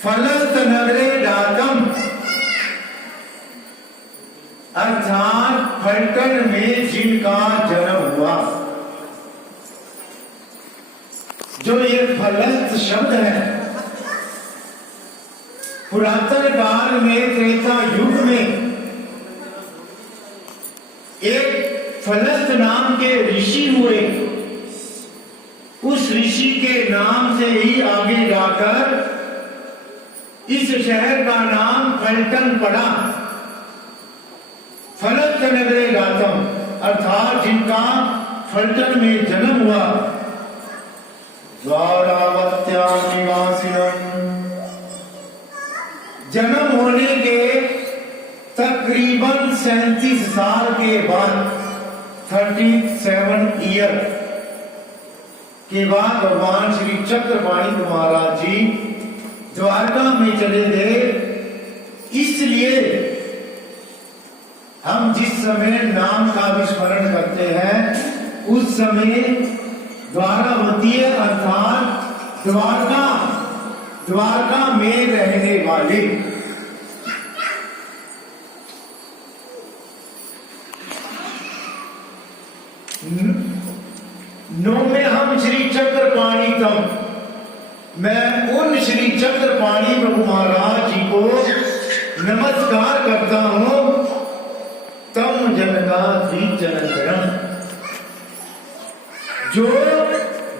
फलस्त नगरे जातम, अर्थात फलटन में जिनका जन्म हुआ। जो ये फलस्त शब्द है, पुरातन काल में त्रेता युग में एक फलस्त नाम के ऋषि हुए। उस ऋषि के नाम से ही आगे जाकर इस शहर का नाम फलटन पड़ा। फलस्त नगरे जातम, अर्थात जिनका फलटन में जन्म हुआ। द्वारावत्यां निवासिनम्, जन्म होने के तकरीबन 37 साल के बाद 37 ईयर के बाद भगवान श्री चक्रपाणि महाराज जी द्वारका में चले गए। इसलिए हम जिस समय नाम का विस्मरण करते हैं उस समय द्वारावतीय अर्थात द्वारका में रहने वाले। नो में हम श्री चक्रपाणि तम, मैं उन श्री चक्रपाणि प्रभु महाराज जी को नमस्कार करता हूं। तम जनका द्विजनकरम, जो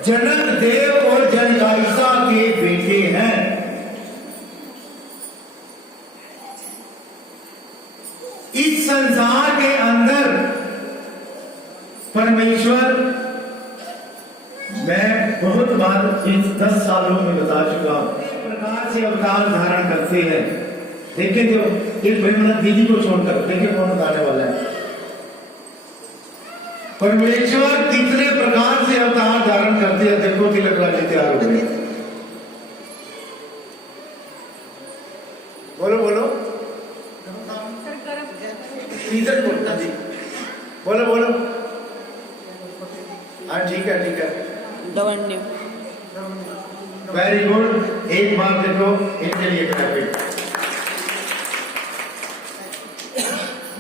जनक देव और जनकाइसा के बेटे हैं। इस संसार के अंदर परमेश्वर, मैं बहुत बार इन 10 सालों में बता चुका हूं, प्रकार से अवतार धारण करते हैं। देखिए जो एक ब्रह्मनाथ दीदी को छोड़कर देखिए कौन बताने वाला है। परमेश्वर कितने प्रकार से अवतार धारण करते हैं। देखो तिलक लाके तैयार हो गए। बोलो बोलो, इधर बोलता जी, बोलो बोलो। हाँ ठीक है ठीक है, वेरी गुड। एक बार देखो इनके लिए क्लैपिंग।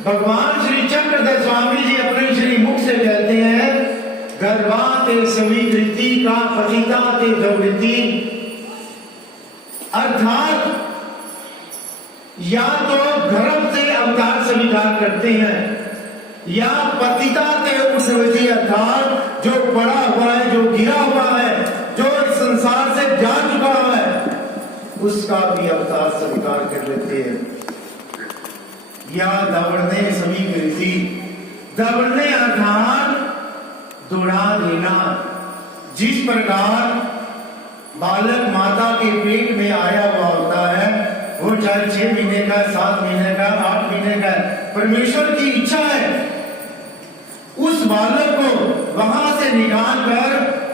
भगवान श्री चक्रधर स्वामी जी अपने श्री मुख से कहते हैं, गर्भाते स्वीकृति का पतिता ते दौड़ती, अर्थात या तो गर्भ से अवतार स्वीकार करते हैं या पतिता ते उठवती, अर्थात जो पड़ा हुआ है, जो गिरा हुआ है, जो इस संसार से जा चुका है, उसका भी अवतार स्वीकार कर लेते हैं। या दौड़ने स्वीकृति, दौड़ने अर्थात दौड़ा देना। जिस प्रकार बालक माता के पेट में आया हुआ होता है, वो चाहे 6 महीने का, 7 महीने का, 8 महीने का, परमेश्वर की इच्छा है उस बालक को वहां से निकाल कर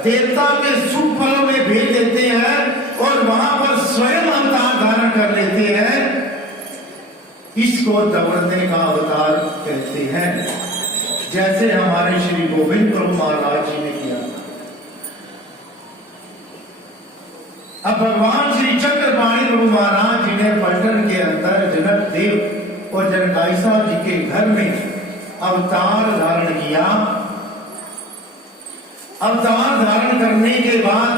देवता के सुख फलों में भेज देते हैं और वहां पर स्वयं अवतार धारण कर लेते हैं। इसको दौड़ने का अवतार कहते हैं, जैसे हमारे श्री गोविंद प्रभु महाराज जी ने किया। अब भगवान श्री चक्रपाणि प्रभु महाराज जी ने पलटन के अंदर जनक देव और जनकाइसा जी के घर में अवतार धारण किया। अवतार धारण करने के बाद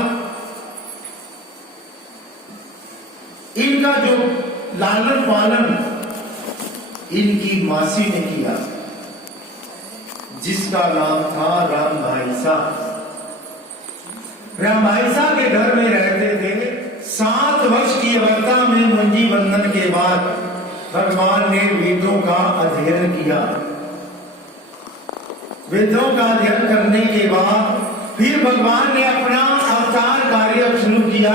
इनका जो लालन पालन इनकी मासी ने किया, जिसका नाम था रामभाईसा। रामभाईसा के घर में रहते थे। 7 वर्ष की अवस्था में मुंजी बंधन के बाद भगवान ने वेदों का अध्ययन किया। वेदों का अध्ययन करने के बाद फिर भगवान ने अपना अवतार कार्य शुरू किया।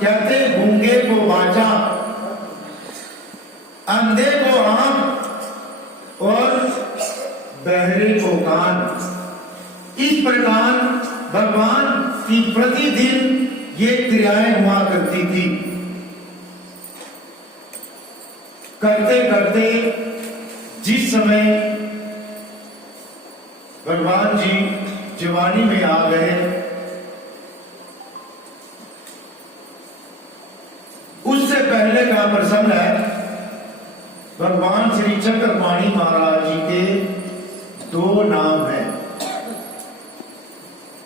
कहते गूंगे को वाचा, अंधे को आंख और बहरे को कान। इस प्रकार भगवान की प्रतिदिन ये क्रियाएं हुआ करती थी। करते करते जिस समय भगवान जी जवानी में आ गए, उससे पहले का प्रसंग है, भगवान श्री चक्रपाणि महाराज जी के दो नाम हैं।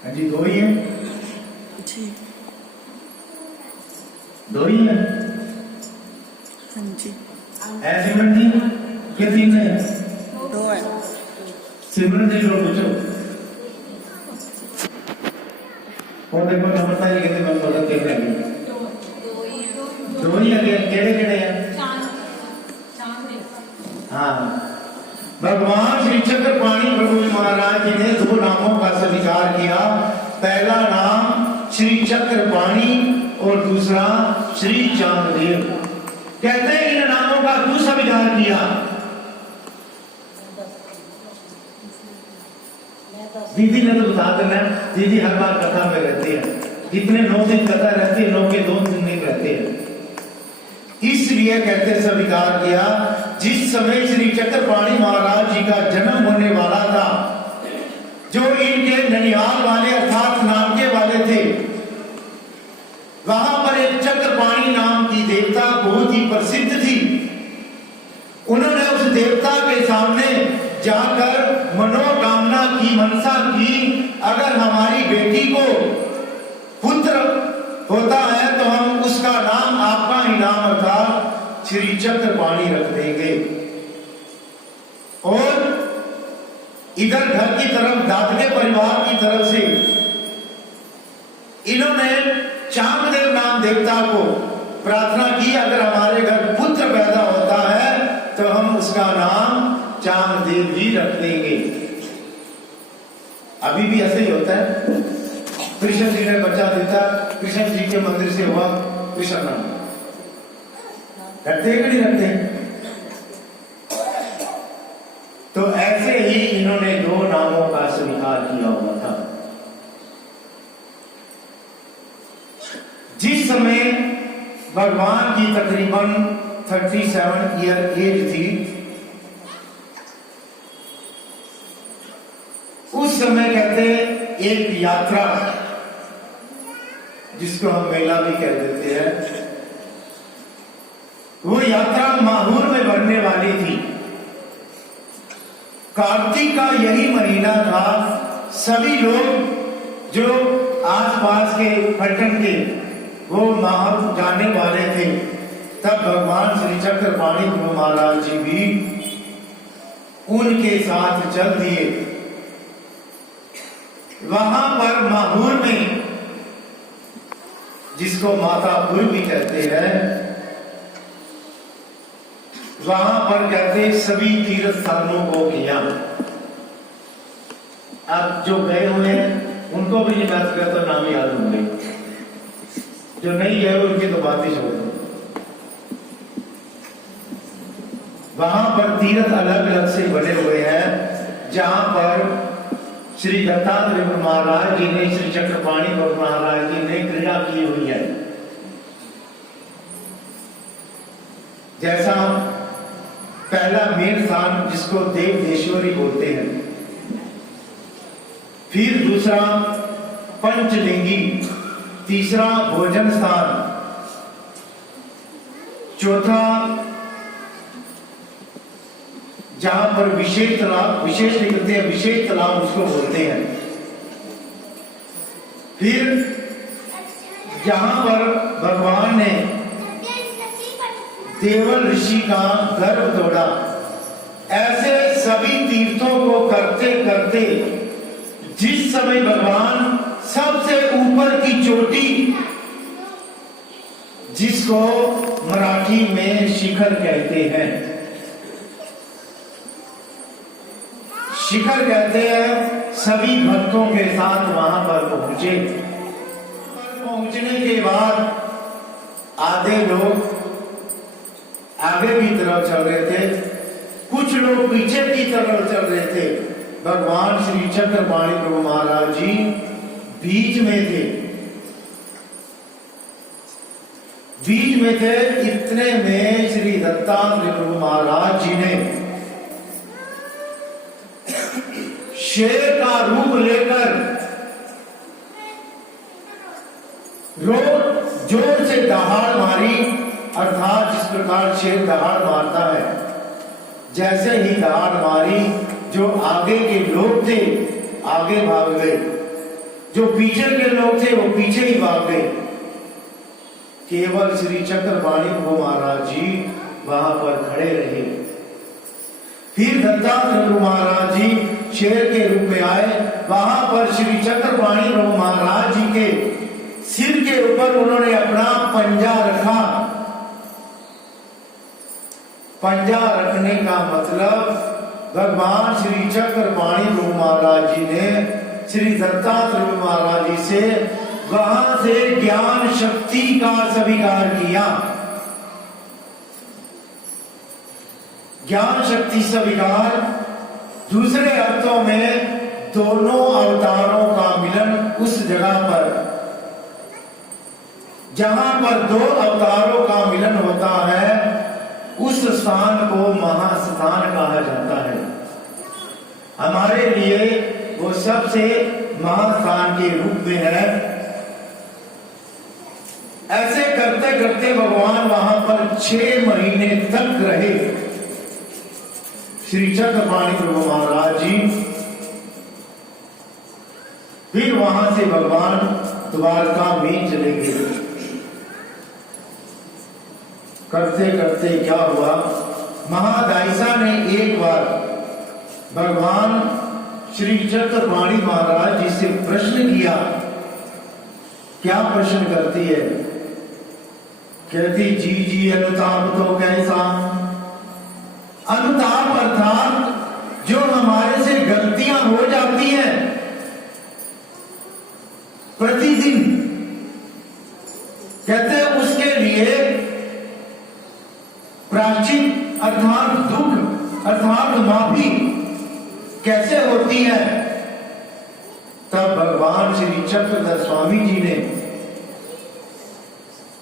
हाँ जी, दो ही है जी। दो ही है। हाँ जी, ऐसे सिमरन जी के तीन है? दो है। सिमरन जी लोग पूछो। और देखो नम्रता जी कहते मैं बोला तीन है, दो ही है। केड़े केड़े हैं? हाँ, भगवान श्री चक्रपाणि प्रभु महाराज जी ने दो नामों का स्वीकार किया। पहला नाम श्री चक्रपाणि और दूसरा श्री चांगदेव। कहते हैं इन नामों का क्यों स्वीकार किया? दीदी ने तो बता देना, दीदी हर बार कथा में रहती है, जितने 9 दिन कथा रहती है 9 के 2 दिन नहीं रहते हैं। इसलिए कहते स्वीकार किया, जिस समय श्री चक्रपाणि महाराज जी का जन्म होने वाला था, जो इनके ननिहाल वाले अर्थात नामके वाले थे, वहां पर एक चक्रपाणि नाम की देवता बहुत ही प्रसिद्ध थी। उन्होंने उस देवता के सामने जाकर मनोकामना की, मनसा की, अगर हमारी बेटी को पुत्र होता है तो हम उसका नाम, आपका ही नाम अर्थात श्री चक्रपाणि रख देंगे। और इधर घर की तरफ, दादके परिवार की तरफ से इन्होंने चांगदेव नाम देवता को प्रार्थना की, अगर हमारे घर पुत्र पैदा होता है तो हम उसका नाम चांगदेव जी रख देंगे। अभी भी ऐसे ही होता है। कृष्ण जी ने बच्चा देता, कृष्ण जी के मंदिर से हुआ कृष्ण नाम, रखते कि नहीं रखते? तो ऐसे ही इन्होंने दो नामों का स्वीकार किया हुआ था। जिस समय भगवान की तकरीबन 37 ईयर एज थी, उस समय कहते एक यात्रा, जिसको हम मेला भी कह देते हैं, वो यात्रा माहौर में बढ़ने वाली थी। कार्तिक का यही महीना था। सभी लोग जो आसपास के पलटन के वो माहौर जाने वाले थे। तब भगवान श्री चक्रपाणि महाराज जी भी उनके साथ चल दिए। वहां पर माहौर में, जिसको मातापुर भी कहते हैं, वहां पर कहते सभी तीर्थ स्थानों को किया। अब जो गए हुए हैं उनको भी नहीं बात कर तो नाम याद होंगे, जो नहीं गए उनकी तो बात ही छोड़ दो। वहां पर तीर्थ अलग अलग से बने हुए हैं, जहां पर श्री दत्तात्रेय महाराज जी ने, श्री चक्रपाणि महाराज जी ने क्रीड़ा की हुई है। जैसा पहला मेन स्थान जिसको देवदेश्वरी बोलते हैं, फिर दूसरा पंचलिंगी, तीसरा भोजन स्थान, चौथा जहां पर विशेष तालाब, विशेष निकलते हैं, विशेष तालाब उसको बोलते हैं। फिर जहां पर भगवान ने देवल ऋषि का गर्भ तोड़ा। ऐसे सभी तीर्थों को करते करते जिस समय भगवान सबसे ऊपर की चोटी, जिसको मराठी में शिखर कहते हैं, शिखर कहते हैं, सभी भक्तों के साथ वहां पर पहुंचे। पहुंचने के बाद आधे लोग आगे की तरफ चल रहे थे, कुछ लोग पीछे की तरफ चल रहे थे। भगवान श्री चक्रपाणि प्रभु महाराज जी बीच में थे। बीच में थे, इतने में श्री दत्तात्रेय प्रभु महाराज जी ने शेर का रूप लेकर जोर से दहाड़ मारी अर्थात जिस प्रकार शेर दहाड़ मारता है, जैसे ही दहाड़ मारी, जो आगे के लोग थे आगे भाग गए, जो पीछे के लोग थे वो पीछे ही भाग गए। केवल श्री चक्रपाणि प्रभु महाराज जी वहां पर खड़े रहे। फिर दत्तात्रेय प्रभु महाराज जी शेर के रूप में आए। वहां पर श्री चक्रपाणि प्रभु महाराज जी के सिर के ऊपर उन्होंने अपना पंजा रखा। पंजा रखने का मतलब भगवान श्री चक्रपाणि प्रभु महाराज जी ने श्री दत्तात्रेय प्रभु महाराज जी से वहां से ज्ञान शक्ति का स्वीकार किया। ज्ञान शक्ति स्वीकार दूसरे अर्थों में दोनों अवतारों का मिलन उस जगह पर, जहां पर दो अवतारों का मिलन होता है, उस स्थान को महास्थान कहा जाता है। हमारे लिए वो सबसे महास्थान के रूप में है। ऐसे करते करते भगवान वहां पर 6 महीने तक रहे। श्री चक्रपाणि प्रभु महाराज जी फिर वहां से भगवान द्वारका में चले गए। करते करते क्या हुआ, महादायिशा ने एक बार भगवान श्री चक्रपाणि महाराज जी से प्रश्न किया। क्या प्रश्न करती है? कहती, जी अनुताप तो कैसा? अनुताप अर्थात जो हमारे से गलतियां हो जाती हैं प्रतिदिन, कहते हैं उसके लिए प्रायश्चित अर्थात दुख अर्थात माफी कैसे होती है। तब भगवान श्री चक्रधर स्वामी जी ने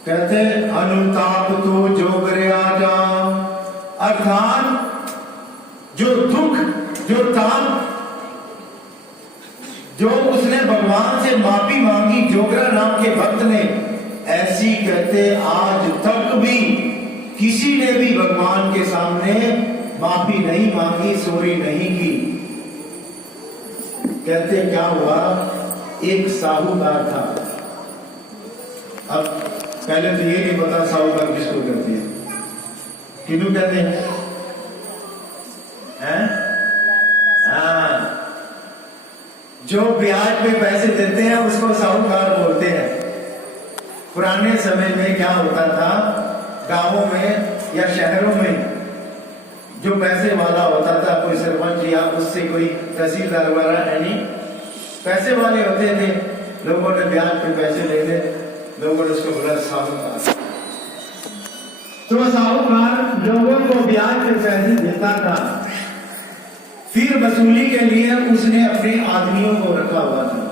कहते, अनुताप तो जोगरिया जा, अर्थात जो दुख जो ताप जो उसने भगवान से माफी मांगी जोगरा नाम के भक्त ने, ऐसी कहते आज तक भी किसी ने भी भगवान के सामने माफी नहीं मांगी, सॉरी नहीं की। कहते क्या हुआ, एक साहूकार था। अब पहले तो ये नहीं पता साहूकार किसको कहते हैं, किन्हों कहते हैं? हाँ, जो ब्याज पे पैसे देते हैं उसको साहूकार बोलते हैं। पुराने समय में क्या होता था, गांवों में या शहरों में जो पैसे वाला होता था, कोई सरपंच या उससे कोई तहसीलदार वगैरह है नहीं, पैसे वाले होते थे, लोगों ने ब्याज पे पैसे लेने, लोगों ने उसको बोला साहूकार। तो साहूकार लोगों को ब्याज पे पैसे देता था। फिर वसूली के लिए उसने अपने आदमियों को रखा हुआ था।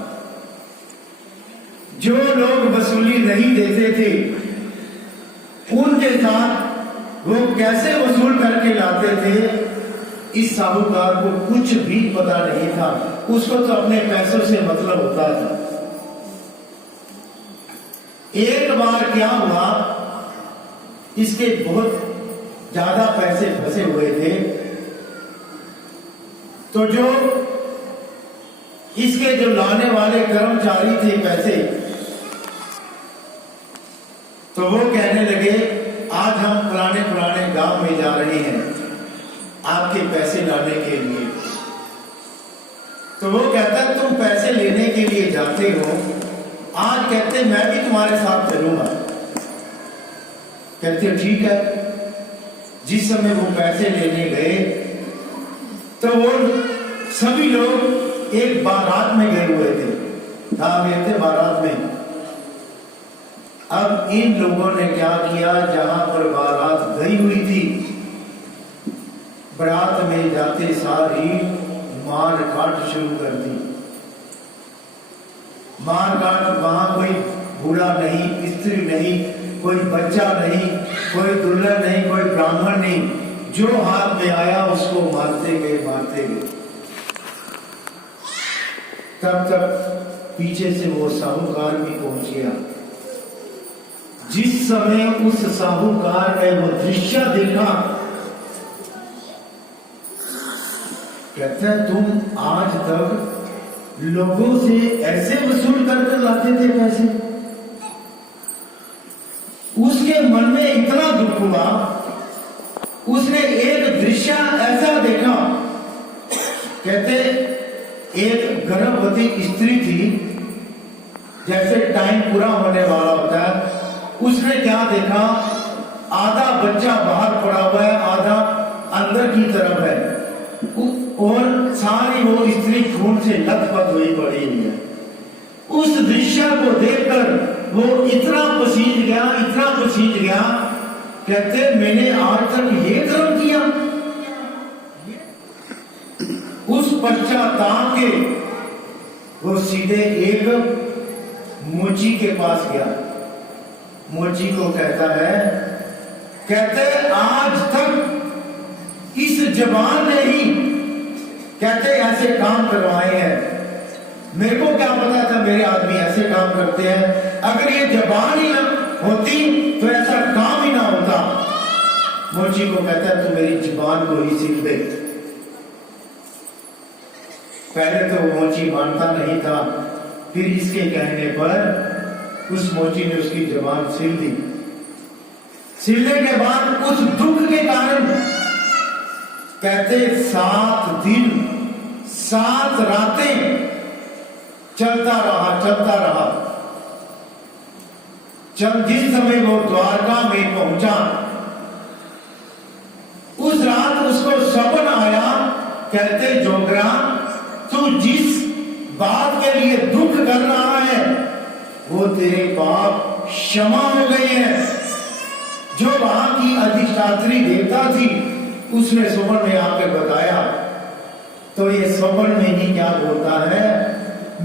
जो लोग वसूली नहीं देते थे उनके साथ वो कैसे वसूल करके लाते थे, इस साहूकार को कुछ भी पता नहीं था। उसको तो अपने पैसों से मतलब होता था। एक बार क्या हुआ, इसके बहुत ज्यादा पैसे फंसे हुए थे, तो जो इसके जो लाने वाले कर्मचारी थे पैसे, तो वो कहने लगे आज हम पुराने पुराने गांव में जा रहे हैं आपके पैसे लाने के लिए। तो वो कहता तुम पैसे लेने के लिए जाते हो, आज कहते मैं भी तुम्हारे साथ चलूंगा। कहते ठीक है। जिस समय वो पैसे लेने गए तो वो सभी लोग एक बारात में गए हुए थे, गए थे बारात में। अब इन लोगों ने क्या किया, जहां पर बारात गई हुई थी, बारात में जाते सार ही मार काट शुरू कर दी। मार काट, वहां कोई बूढ़ा नहीं, स्त्री नहीं, कोई बच्चा नहीं, कोई दुल्हन नहीं, कोई ब्राह्मण नहीं, जो हाथ में आया उसको मारते गए मारते गए। तब तक पीछे से वो साहूकार भी पहुंच गया। जिस समय उस साहूकार ने वो दृश्य देखा, कहते हैं तुम आज तक लोगों से ऐसे वसूल कर लाते थे पैसे। उसके मन में इतना दुख हुआ, उसने एक दृश्य ऐसा देखा। कहते एक गर्भवती स्त्री थी, जैसे टाइम पूरा होने वाला होता है, उसने क्या देखा, आधा बच्चा बाहर पड़ा हुआ है, आधा अंदर की तरफ है, और सारी वो स्त्री खून से लथपथ हुई पड़ी हुई है। उस दृश्य को देखकर वो इतना पसीज गया, इतना पसीज गया, कहते मैंने आज तक ये कर्म किया। उस पश्चाताप के वो सीधे एक मोची के पास गया। मोची को कहता है, कहते आज तक इस जवान ने ही कहते ऐसे काम करवाए हैं। मेरे को क्या पता था मेरे आदमी ऐसे काम करते हैं, अगर ये जबान ही ना होती तो ऐसा काम ही ना होता। मोची को कहता है तू मेरी जुबान को ही सीख दे। पहले तो मोची मानता नहीं था, फिर इसके कहने पर उस मोची ने उसकी जुबान सील दी। सीलने के बाद उस दुख के कारण कहते 7 दिन 7 रातें चलता रहा। जिस समय वो द्वारका में पहुंचा, उस रात उसको सपना आया। कहते जोगरा तू जिस बात के लिए दुख कर रहा है वो तेरे पाप क्षमा हो गए हैं। जो वहां की अधिष्ठात्री देवता थी उसने स्वप्न में आकर बताया, तो ये स्वप्न में ही क्या बोलता है,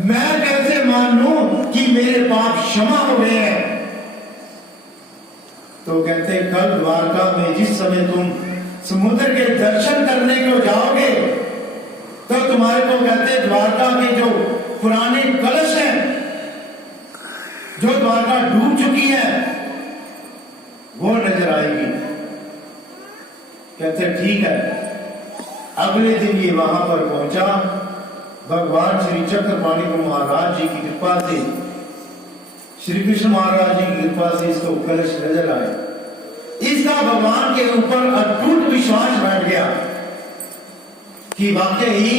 मैं कैसे मान लूं कि मेरे पाप क्षमा हो गए हैं। तो कहते कल द्वारका में जिस समय तुम समुद्र के दर्शन करने को जाओगे, तो तुम्हारे को कहते द्वारका के जो पुराने कलश हैं, जो द्वारका डूब चुकी है, वो नजर आएगी। कहते ठीक है। अगले दिन ये वहां पर पहुंचा। भगवान श्री चक्रपाणि प्रभु महाराज जी की कृपा से, श्री कृष्ण महाराज जी की कृपा से इसको कलश नजर आए। इसका भगवान के ऊपर अटूट विश्वास बैठ गया कि वाकई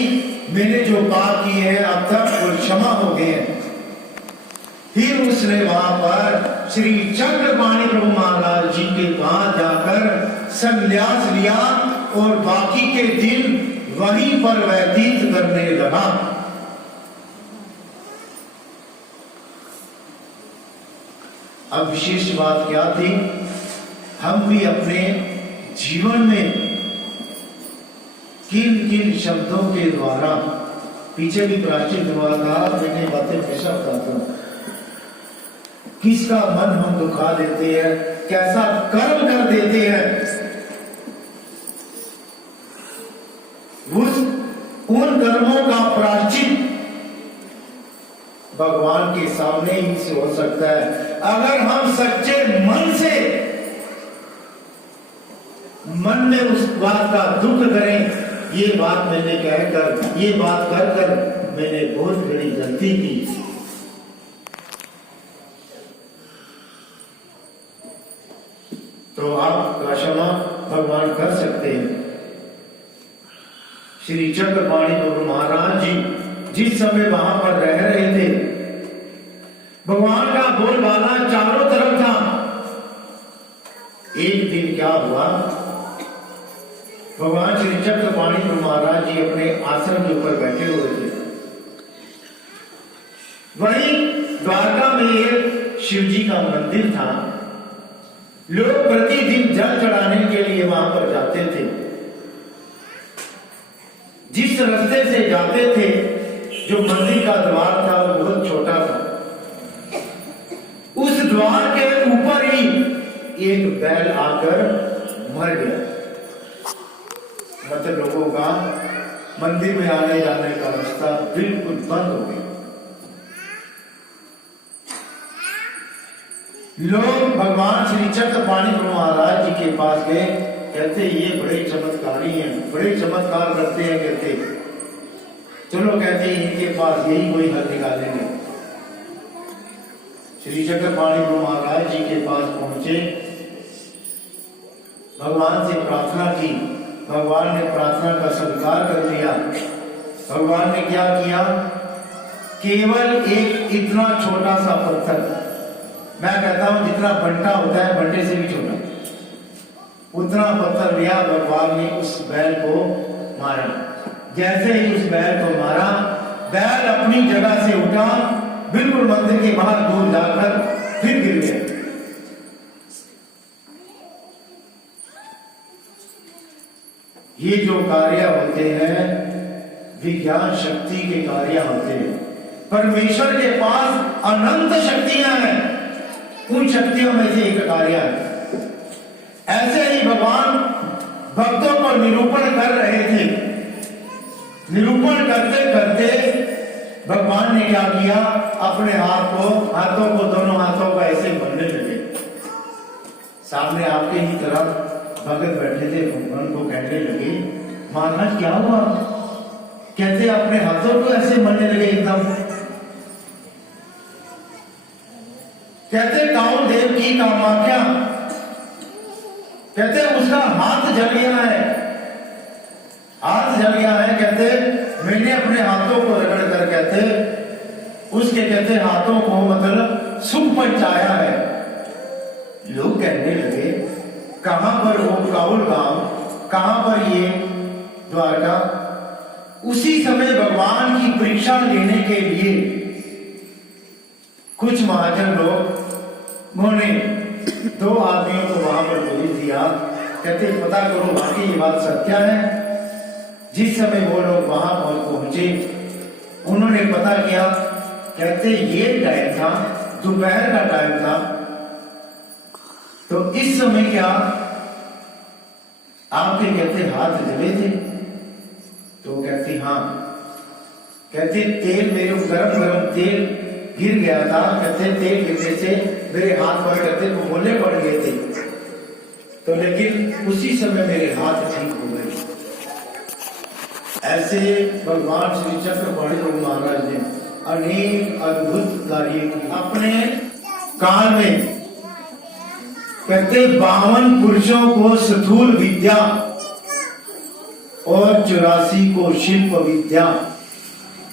मैंने जो पाप किए हैं अब तक वो क्षमा हो गए हैं। फिर उसने वहां पर श्री चक्रपाणि प्रभु महाराज जी के पास जाकर संन्यास लिया और बाकी के दिन वहीं पर व्यतीत करने लगा। अब विशेष बात क्या थी, हम भी अपने जीवन में किन किन शब्दों के द्वारा, पीछे भी प्राश्चित हुआ था, मैंने बातें हमेशा बताता हूं, किसका मन हम दुखा देते हैं, कैसा कर्म कर देते हैं। उन कर्मों का प्रायश्चित भगवान के सामने ही से हो सकता है, अगर हम सच्चे मन से मन में उस बात का दुख करें। ये बात मैंने कहकर, ये बात कर कर मैंने बहुत बड़ी गलती की। तो आपका क्षमा भगवान कर सकते हैं। श्री चक्रपाणि प्रभु महाराज जी जिस समय वहां पर रह रहे थे, भगवान का बोलबाला चारों तरफ था। एक दिन क्या हुआ, भगवान श्री चक्रपाणि प्रभु महाराज जी अपने आसन के ऊपर बैठे हुए थे। वहीं द्वारका में एक शिव जी का मंदिर था। लोग प्रतिदिन जल चढ़ाने के लिए वहां पर जाते थे। जिस रास्ते से जाते थे, जो मंदिर का द्वार था वो बहुत छोटा था। उस द्वार के ऊपर ही एक बैल आकर मर गया। मतलब लोगों का मंदिर में आने जाने का रास्ता बिल्कुल बंद हो गया। लोग भगवान श्री चक्रपाणि प्रभु महाराज जी के पास गए, कहते ये बड़े चमत्कारी हैं, बड़े चमत्कार करते हैं, कहते चलो कहते इनके पास यही कोई हल निकालेंगे। श्री चक्रपाणि प्रभु महाराज जी के पास पहुंचे, भगवान से प्रार्थना की, भगवान ने प्रार्थना का स्वीकार कर लिया। भगवान ने क्या किया, केवल एक इतना छोटा सा पत्थर, मैं कहता हूं जितना बंटा होता है बंटे से भी छोटा, उतना पत्थर लिया। भगवान ने उस बैल को मारा। जैसे ही उस बैल को मारा, बैल अपनी जगह से उठा, बिल्कुल मंदिर के बाहर दूर जाकर फिर गिर गया। ये जो कार्य होते हैं विज्ञान शक्ति के कार्य होते हैं। परमेश्वर के पास अनंत शक्तियां हैं, उन शक्तियों में से एक कार्य है। ऐसे ही भगवान भक्तों पर निरूपण कर रहे थे। निरूपण करते करते भगवान ने क्या किया, अपने हाथों को दोनों हाथों को ऐसे मलने लगे। सामने आपके ही तरफ भगत बैठे थे, भगवान को कहने लगे, महाराज क्या हुआ? कहते अपने हाथों को ऐसे मलने लगे एकदम। कहते कामदेव की कामाख्या, कहते उसका हाथ जल गया है, हाथ जल गया है। कहते मैंने अपने हाथों को रगड़ कर कहते उसके कहते हाथों को मतलब सुख पहुंचाया है। लोग कहने लगे कहां पर वो काउल गांव, कहां पर ये द्वारका। उसी समय भगवान की परीक्षा लेने के लिए कुछ महाजन लोग उन्होंने दो आदमियों को वहां पर बोली दिया, कहते पता करो वाकई ये बात सत्य है। जिस समय वो लोग वहां पहुंचे, उन्होंने पता किया, कहते ये टाइम था, दोपहर का टाइम था। तो इस समय क्या आपके कहते हाथ जले थे? तो कहते हाँ। कहते तेल मेरे गरम गरम तेल गिर गया था, कहते तेल गिरने से मेरे हाथ पर कहते मोहल्ले पड़ गए थे। तो लेकिन उसी समय मेरे हाथ ठीक हो गए। ऐसे भगवान श्री चक्रपाणि प्रभु महाराज ने अनेक अद्भुत कार्य किए अपने काल में। कहते 52 पुरुषों को स्थूल विद्या और 84 को शिल्प विद्या।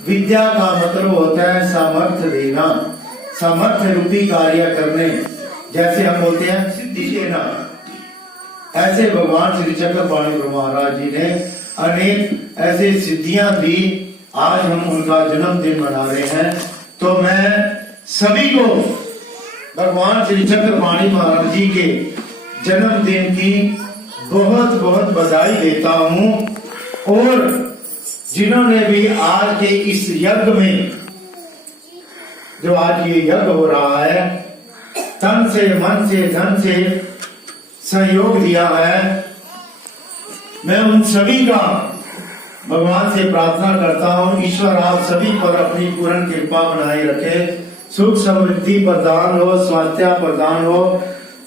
विद्या का मतलब होता है सामर्थ्य देना, सामर्थ्य रूपी कार्य करने। जैसे हम बोलते हैं सिद्धि देना, ऐसे भगवान श्री चक्रपाणि प्रभु महाराज जी ने अनेक ऐसे सिद्धियां दी। आज हम उनका जन्मदिन मना रहे हैं, तो मैं सभी को भगवान श्री चक्रपाणि महाराज जी के जन्मदिन की बहुत बहुत बधाई देता हूं। और जिन्होंने भी आज के इस यज्ञ में, जो आज ये यज्ञ हो रहा है, तन से मन से धन से सहयोग दिया है, मैं उन सभी का भगवान से प्रार्थना करता हूं, ईश्वर आप सभी पर अपनी पूर्ण कृपा बनाए रखे, सुख समृद्धि प्रदान हो, स्वास्थ्य प्रदान हो,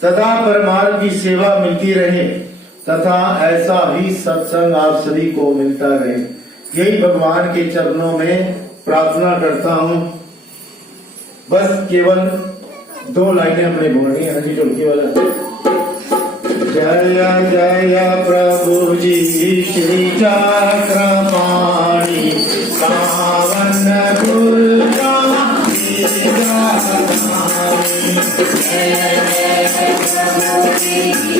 तथा परमार्थ की सेवा मिलती रहे, तथा ऐसा ही सत्संग आप सभी को मिलता रहे। यही भगवान के चरणों में प्रार्थना करता हूं। बस केवल 2 लाइनें हमने बोलनी है जी, ढोलकी वाला। जय जय प्रभु जी श्री चक्रपाणि पावन दुर्गा Thank you.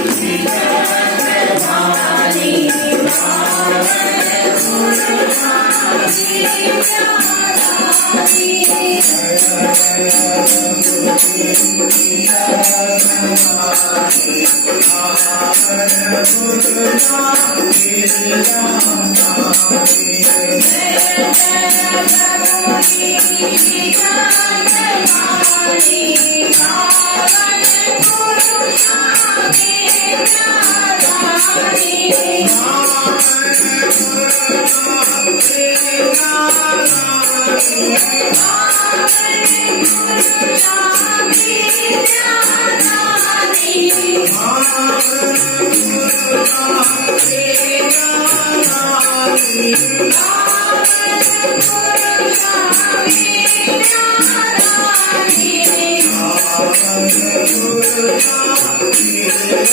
तेरे